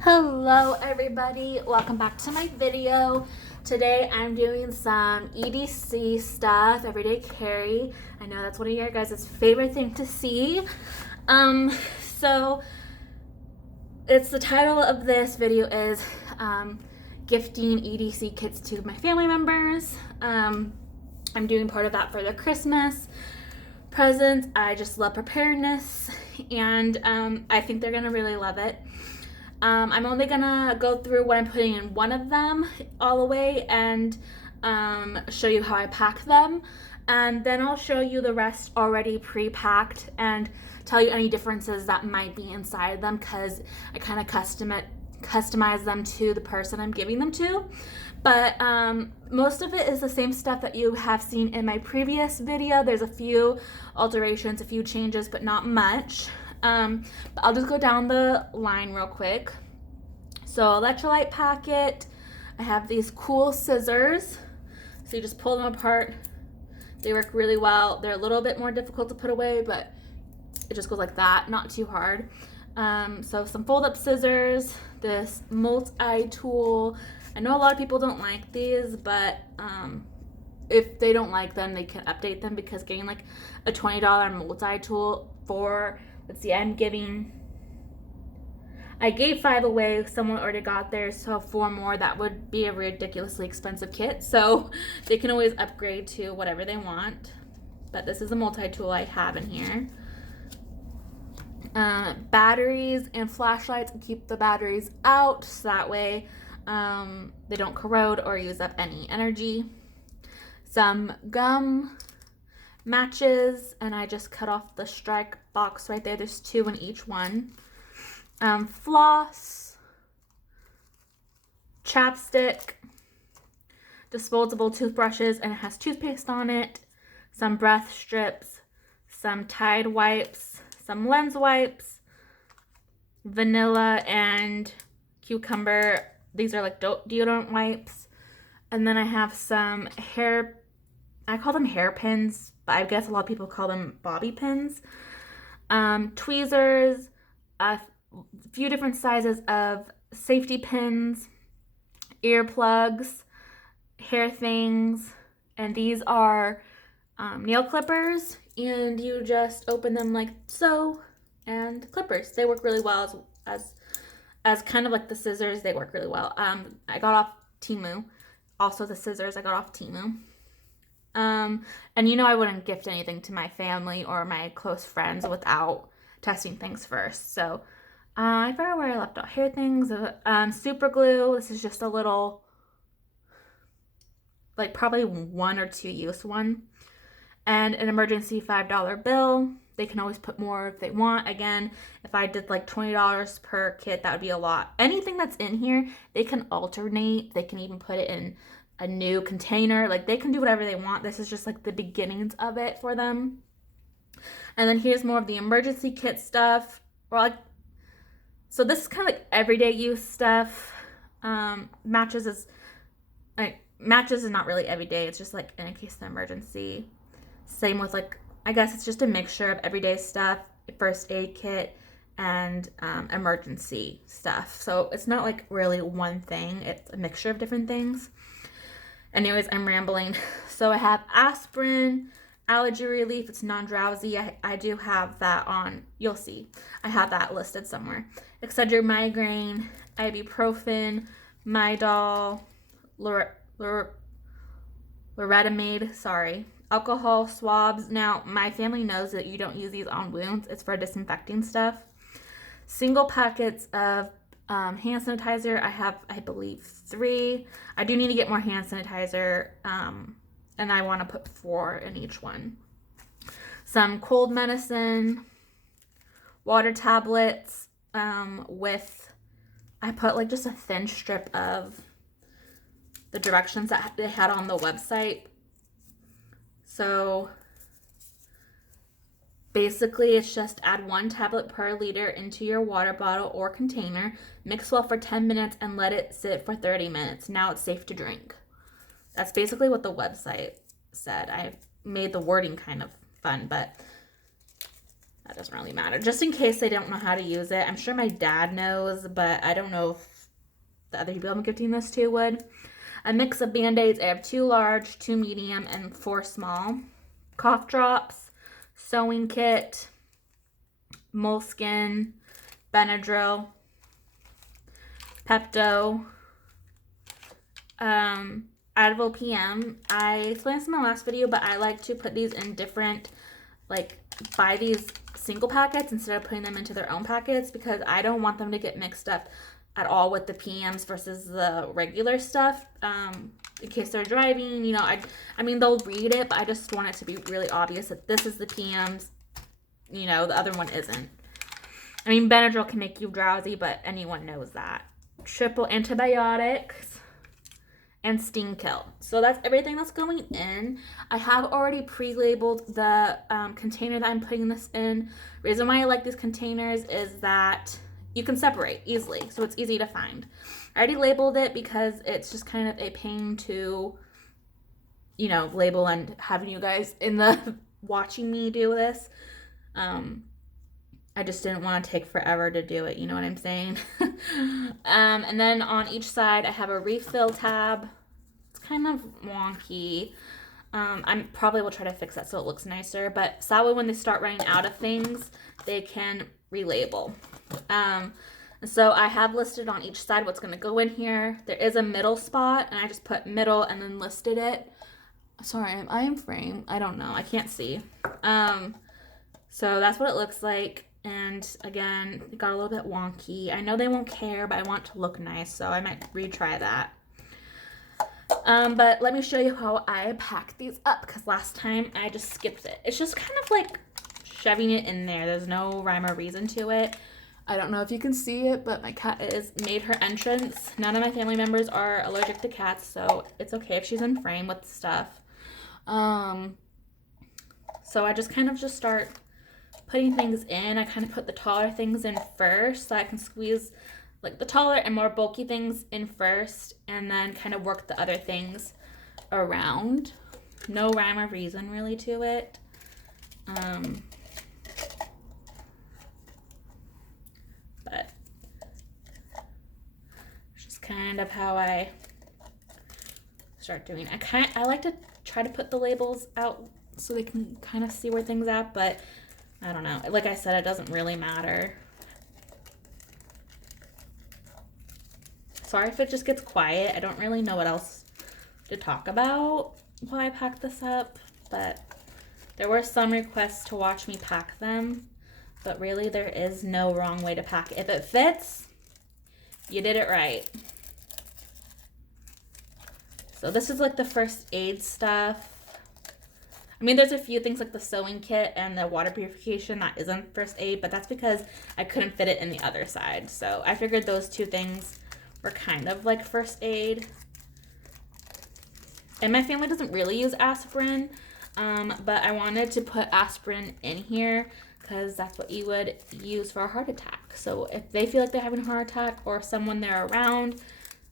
Hello everybody, welcome back to my video. Today I'm doing some EDC stuff, everyday carry. I know that's one of your guys' favorite thing to see. So it's the title of this video is gifting EDC kits to my family members. I'm doing part of that for their Christmas presents. I just love preparedness, and I think they're gonna really love it. I'm only gonna go through what I'm putting in one of them all the way and show you how I pack them, and then I'll show you the rest already pre-packed and tell you any differences that might be inside them, because I kind of customize them to the person I'm giving them to. But most of it is the same stuff that you have seen in my previous video. There's a few alterations, a few changes, but not much. But I'll just go down the line real quick. So electrolyte packet. I have these cool scissors. So you just pull them apart. They work really well. They're a little bit more difficult to put away, but it just goes like that, not too hard. So some fold-up scissors, this multi-tool. I know a lot of people don't like these, but if they don't like them, they can update them, because getting like a $20 multi-tool for, let's see, I gave 5 away. Someone already got theirs, so 4 more. That would be a ridiculously expensive kit. So they can always upgrade to whatever they want. But this is a multi-tool I have in here. Batteries and flashlights. Keep the batteries out, so that way they don't corrode or use up any energy. Some gum, matches, and I just cut off the strike box right there. There's 2 in each one. Floss, chapstick, disposable toothbrushes, and it has toothpaste on it, some breath strips, some Tide wipes, some lens wipes, vanilla and cucumber. These are like deodorant wipes. And then I have some hair, I call them hairpins, but I guess a lot of people call them bobby pins. Tweezers, a few different sizes of safety pins, earplugs, hair things, and these are nail clippers, and you just open them like so, and clippers. They work really well as kind of like the scissors. They work really well. I got off Temu. Also the scissors I got off Temu. And you know I wouldn't gift anything to my family or my close friends without testing things first. So I forgot where I left out hair things. Super glue. This is just a little, like probably 1 or 2 use one. And an emergency $5 bill. They can always put more if they want. Again, if I did like $20 per kit, that would be a lot. Anything that's in here, they can alternate. They can even put it in a new container. Like, they can do whatever they want. This is just like the beginnings of it for them. And then here's more of the emergency kit stuff. Or like, so this is kind of like everyday use stuff. Matches is not really everyday. It's just like in case of emergency. Same with like, I guess it's just a mixture of everyday stuff, first aid kit, and emergency stuff. So it's not like really one thing. It's a mixture of different things. Anyways, I'm rambling. So I have aspirin, allergy relief. It's non-drowsy. I do have that on. You'll see. I have that listed somewhere. Excedrin migraine, ibuprofen, Midol, loratadine, sorry. Alcohol swabs. Now, my family knows that you don't use these on wounds. It's for disinfecting stuff. Single packets of hand sanitizer. I have, I believe, 3. I do need to get more hand sanitizer, and I want to put 4 in each one. Some cold medicine, water tablets, I put like just a thin strip of the directions that they had on the website. So basically it's just add 1 tablet per liter into your water bottle or container, mix well for 10 minutes and let it sit for 30 minutes. Now it's safe to drink. That's basically what the website said. I made the wording kind of fun, but That doesn't really matter. Just in case they don't know how to use it. I'm sure my dad knows, but I don't know if the other people I'm gifting this to would. A mix of Band-Aids. I have 2 large, 2 medium, and 4 small. Cough drops, sewing kit, Moleskin, Benadryl, Pepto, Advil PM. I explained this in my last video, but I like to put these in different, like, buy these single packets instead of putting them into their own packets because I don't want them to get mixed up at all with the PMs versus the regular stuff. In case they're driving, you know, I mean, they'll read it, but I just want it to be really obvious that this is the PMs, you know, the other one isn't. I mean, Benadryl can make you drowsy, but anyone knows that. Triple antibiotics and sting kill. So that's everything that's going in. I have already pre-labeled the container that I'm putting this in. Reason why I like these containers is that you can separate easily, so it's easy to find. I already labeled it because it's just kind of a pain to, you know, label and having you guys in the watching me do this. I just didn't want to take forever to do it, you know what I'm saying? And then on each side, I have a refill tab. It's kind of wonky. I probably will try to fix that so it looks nicer, but that way when they start running out of things, they can relabel. So I have listed on each side what's going to go in here. There is a middle spot, and I just put middle and then listed it. Sorry, am I in frame? I don't know. I can't see. So that's what it looks like. And again, it got a little bit wonky. I know they won't care, but I want to look nice, so I might retry that. But let me show you how I pack these up, because last time I just skipped it. It's just kind of like shoving it in there. There's no rhyme or reason to it. I don't know if you can see it, but my cat has made her entrance. None of my family members are allergic to cats, so it's okay if she's in frame with stuff. So I just kind of just start putting things in. I kind of put the taller things in first so I can squeeze like the taller and more bulky things in first and then kind of work the other things around. No rhyme or reason really to it. But it's just kind of how I start doing. I like to try to put the labels out so they can kind of see where things at, but I don't know. Like I said, it doesn't really matter. Sorry if it just gets quiet. I don't really know what else to talk about while I pack this up, but there were some requests to watch me pack them, but really there is no wrong way to pack it. If it fits, you did it right. So this is like the first aid stuff. I mean, there's a few things like the sewing kit and the water purification that isn't first aid, but that's because I couldn't fit it in the other side. So I figured those two things were kind of like first aid. And my family doesn't really use aspirin, but I wanted to put aspirin in here because that's what you would use for a heart attack. So if they feel like they're having a heart attack or someone they're around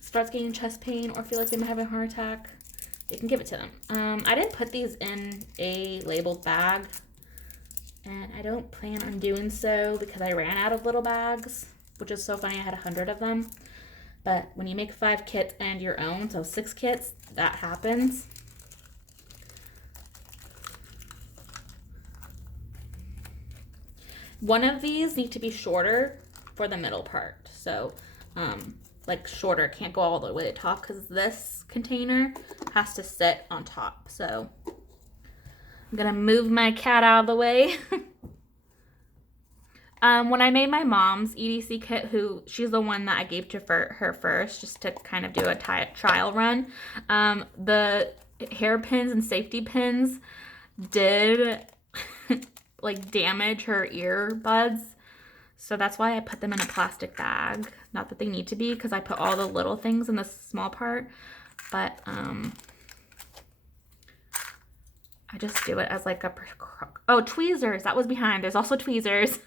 starts getting chest pain or feel like they might have a heart attack, you can give it to them. I didn't put these in a labeled bag, and I don't plan on doing so because I ran out of little bags, which is so funny. I had 100 of them. But when you make 5 kits and your own, so 6 kits, that happens. One of these need to be shorter for the middle part. So, like shorter, can't go all the way to the top because this container has to sit on top. So I'm gonna move my cat out of the way. When I made my mom's EDC kit, she's the one that I gave to her first, just to kind of do a trial run, the hairpins and safety pins did like damage her earbuds. So that's why I put them in a plastic bag. Not that they need to be, because I put all the little things in the small part, but I just do it as like oh, tweezers. That was behind. There's also tweezers.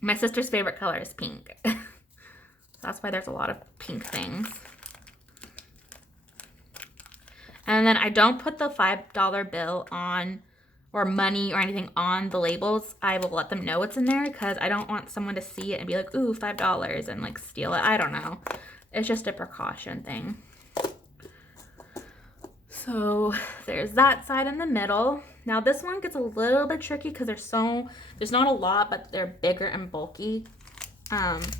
My sister's favorite color is pink. That's why there's a lot of pink things. And then I don't put the $5 bill on or money or anything on the labels, I will let them know what's in there because I don't want someone to see it and be like, ooh, $5 and like steal it. I don't know. It's just a precaution thing. So there's that side in the middle. Now this one gets a little bit tricky because there's not a lot, but they're bigger and bulky. But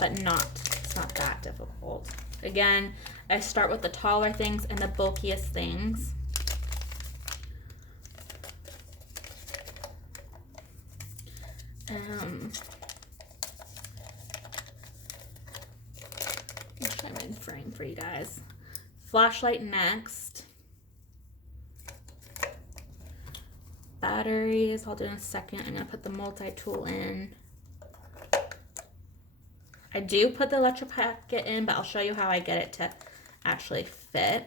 it's not that difficult. Again, I start with the taller things and the bulkiest things. I'll try my frame for you guys. Flashlight next. Batteries, I'll do in a second. I'm gonna put the multi-tool in. I do put the electric packet in, but I'll show you how I get it to actually fit.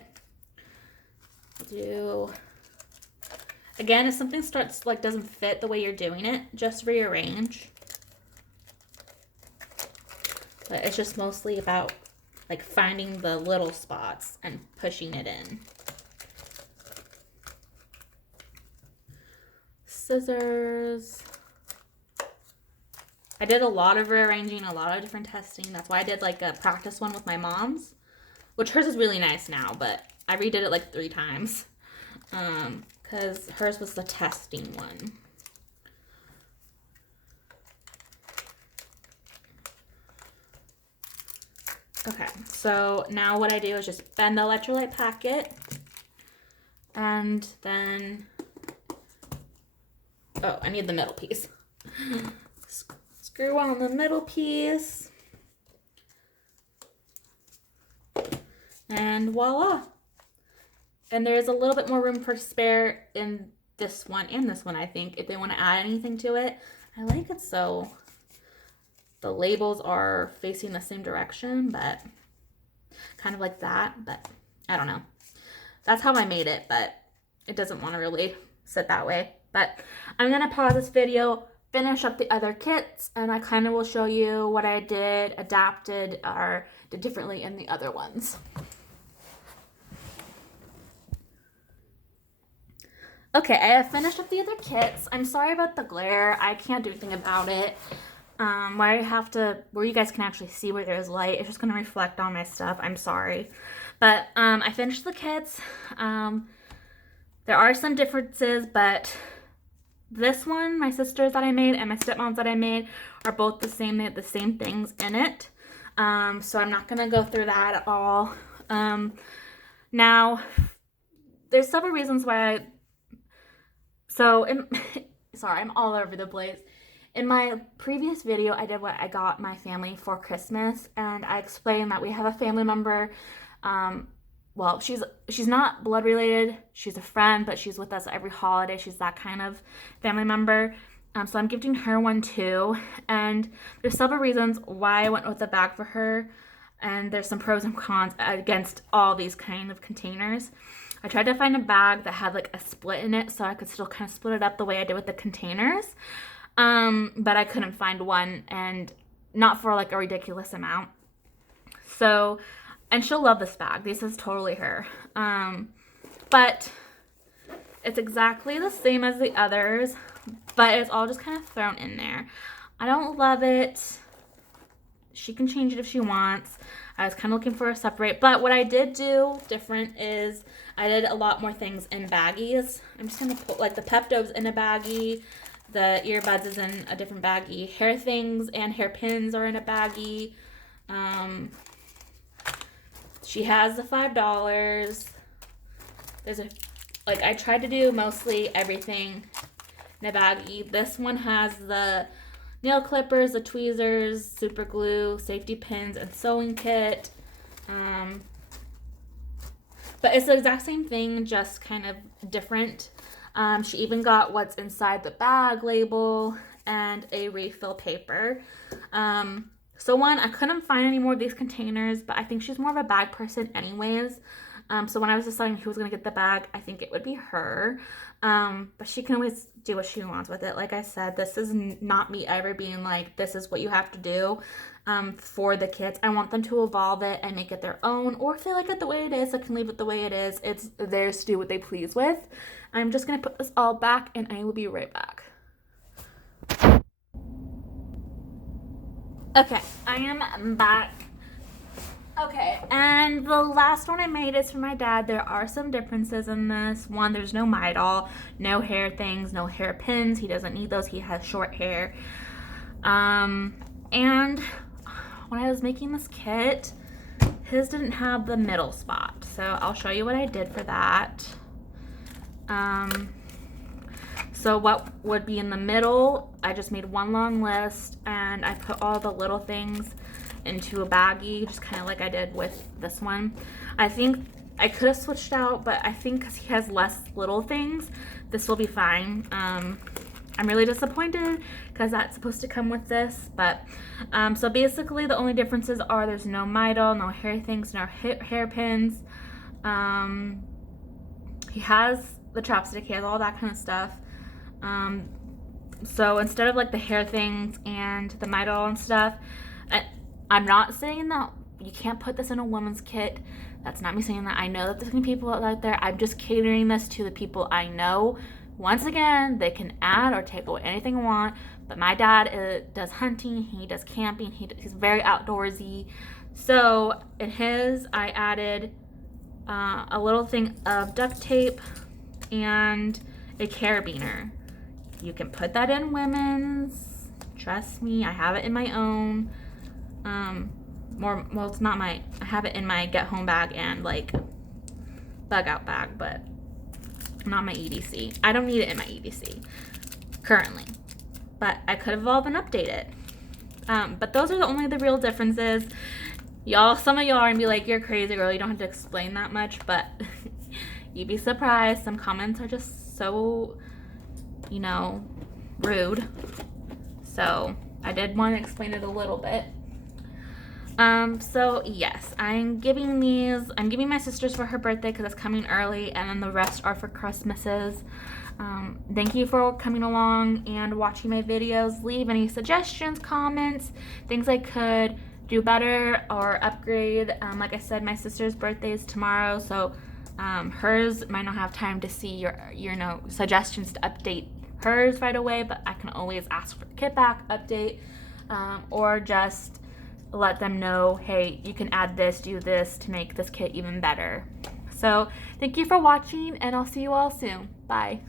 Again, if something doesn't fit the way you're doing it, just rearrange. But it's just mostly about like finding the little spots and pushing it in. Scissors. I did a lot of rearranging, a lot of different testing. That's why I did like a practice one with my mom's, which hers is really nice now, but I redid it like 3 times because hers was the testing one. Okay, so now what I do is just bend the electrolyte packet and then, oh, I need the middle piece. Screw on the middle piece. And voila. And there's a little bit more room for spare in this one and this one, I think, if they want to add anything to it. I like it so the labels are facing the same direction, but kind of like that, but I don't know. That's how I made it, but it doesn't want to really sit that way. But I'm going to pause this video, finish up the other kits, and I kind of will show you what I did, adapted, or did differently in the other ones. Okay, I have finished up the other kits. I'm sorry about the glare. I can't do anything about it. Where you guys can actually see where there's light, it's just going to reflect on my stuff. I'm sorry. But I finished the kits. There are some differences, but this one, my sister's that I made, and my stepmom's that I made are both the same. They have the same things in it. So I'm not going to go through that at all. Now, there's several reasons why sorry, I'm all over the place. In my previous video, I did what I got my family for Christmas, and I explained that we have a family member. Well, she's not blood related. She's a friend, but she's with us every holiday. She's that kind of family member. So I'm gifting her one too. And there's several reasons why I went with a bag for her. And there's some pros and cons against all these kind of containers. I tried to find a bag that had like a split in it so I could still kind of split it up the way I did with the containers. But I couldn't find one, and not for like a ridiculous amount. So, and she'll love this bag. This is totally her. But it's exactly the same as the others, but it's all just kind of thrown in there. I don't love it. She can change it if she wants. I was kind of looking for a separate, but what I did do different is I did a lot more things in baggies. I'm just going to put like the Pepto's in a baggie. The earbuds is in a different baggie. Hair things and hair pins are in a baggie. She has the $5. I tried to do mostly everything in a baggie. This one has the nail clippers, the tweezers, super glue, safety pins, and sewing kit. But it's the exact same thing, just kind of different. She even got what's inside the bag label and a refill paper. So I couldn't find any more of these containers, but I think she's more of a bag person anyways. So when I was deciding who was going to get the bag, I think it would be her. But she can always do what she wants with it. Like I said, this is not me ever being like, this is what you have to do for the kids. I want them to evolve it and make it their own. Or if they like it the way it is, I can leave it the way it is. It's theirs to do what they please with. I'm just going to put this all back and I will be right back. Okay, I am back. Okay, and the last one I made is for my dad. There are some differences in this. One, there's no Midol, no hair things, no hair pins. He doesn't need those. He has short hair. And when I was making this kit, his didn't have the middle spot. So I'll show you what I did for that. So what would be in the middle, I just made one long list and I put all the little things into a baggie, just kind of like I did with this one. I think I could have switched out, but I think because he has less little things, this will be fine. I'm really disappointed because that's supposed to come with this, but so basically the only differences are there's no Midol, no hair things, no hairpins. He has the chapstick, he has all that kind of stuff. So instead of like the hair things and the Midol and stuff, I'm not saying that you can't put this in a woman's kit. That's not me saying that. I know that there's gonna be people out there. I'm just catering this to the people I know. Once again, they can add or take away anything they want, but my dad does hunting, he does camping, he's very outdoorsy. So in his, I added a little thing of duct tape and a carabiner. You can put that in women's. Trust me, I have it in my own. Well, it's not I have it in my get home bag and like bug out bag, but not my EDC. I don't need it in my EDC currently, but I could evolve and update it. But those are the real differences. Some of y'all are gonna be like, you're crazy girl, you don't have to explain that much, but you'd be surprised. Some comments are just so, rude. So I did want to explain it a little bit. So yes, I'm giving my sister's for her birthday because it's coming early, and then the rest are for Christmases. Thank you for coming along and watching my videos. Leave any suggestions, comments, things I could do better or upgrade. Like I said, my sister's birthday is tomorrow, so hers might not have time to see your suggestions to update hers right away, but I can always ask for a kit back update, or just let them know, hey, you can add this, do this to make this kit even better. So thank you for watching, and I'll see you all soon. Bye.